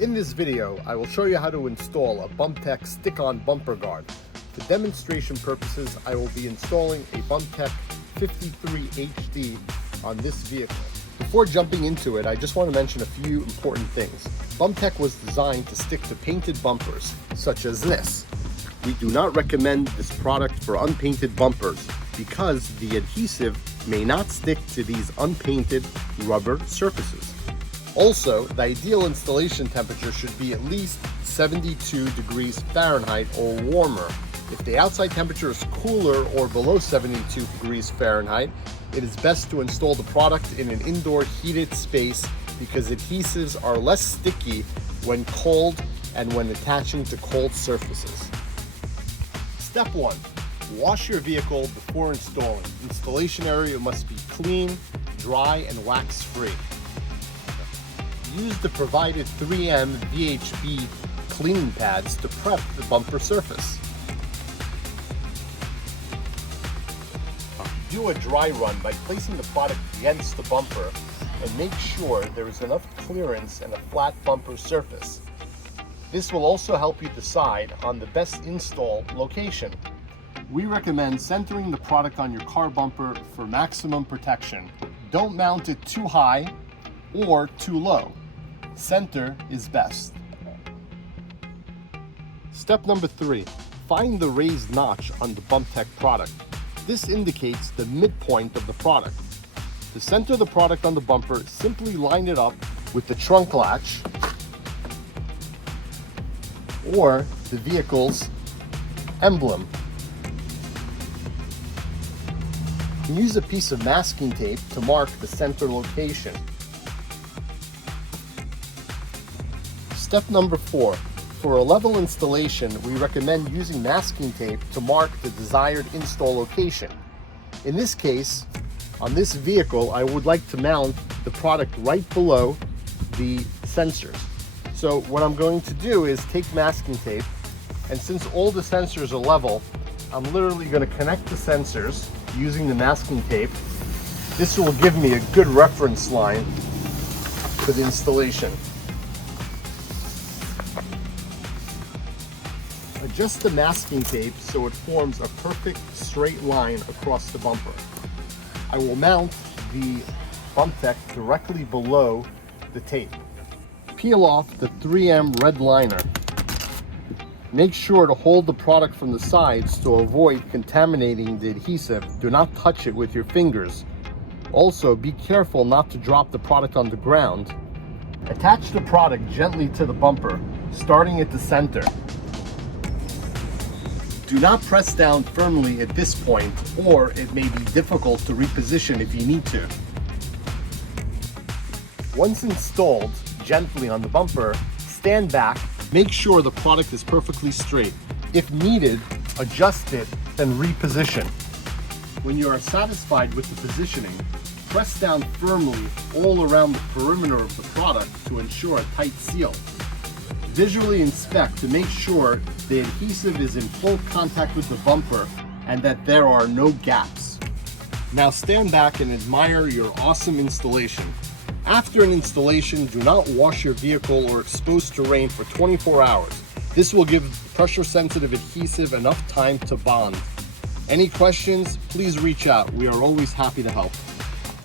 In this video, I will show you how to install a BumpTek stick-on bumper guard. For demonstration purposes, I will be installing a BumpTek 53 HD on this vehicle. Before jumping into it, I just want to mention a few important things. BumpTek was designed to stick to painted bumpers, such as this. We do not recommend this product for unpainted bumpers because the adhesive may not stick to these unpainted rubber surfaces. Also, the ideal installation temperature should be at least 72 degrees Fahrenheit or warmer. If the outside temperature is cooler or below 72 degrees Fahrenheit, it is best to install the product in an indoor heated space because adhesives are less sticky when cold and when attaching to cold surfaces. Step 1. Wash your vehicle before installing. Installation area must be clean, dry, and wax-free. Use the provided 3M VHB cleaning pads to prep the bumper surface. Do a dry run by placing the product against the bumper and make sure there is enough clearance and a flat bumper surface. This will also help you decide on the best install location. We recommend centering the product on your car bumper for maximum protection. Don't mount it too high or too low. Center is best. Step number 3. Find the raised notch on the BumpTek product. This indicates the midpoint of the product. To center the product on the bumper, simply line it up with the trunk latch or the vehicle's emblem. You can use a piece of masking tape to mark the center location. Step number 4. For a level installation, we recommend using masking tape to mark the desired install location. In this case, on this vehicle, I would like to mount the product right below the sensors. So what I'm going to do is take masking tape, and since all the sensors are level, I'm literally going to connect the sensors using the masking tape. This will give me a good reference line for the installation. Adjust the masking tape so it forms a perfect straight line across the bumper. I will mount the BumpTek directly below the tape. Peel off the 3M red liner. Make sure to hold the product from the sides to avoid contaminating the adhesive. Do not touch it with your fingers. Also, be careful not to drop the product on the ground. Attach the product gently to the bumper, starting at the center. Do not press down firmly at this point, or it may be difficult to reposition if you need to. Once installed gently on the bumper, stand back, make sure the product is perfectly straight. If needed, adjust it and reposition. When you are satisfied with the positioning, press down firmly all around the perimeter of the product to ensure a tight seal. Visually inspect to make sure the adhesive is in full contact with the bumper and that there are no gaps. Now stand back and admire your awesome installation. After an installation, do not wash your vehicle or expose to rain for 24 hours. This will give pressure-sensitive adhesive enough time to bond. Any questions? Please reach out. We are always happy to help.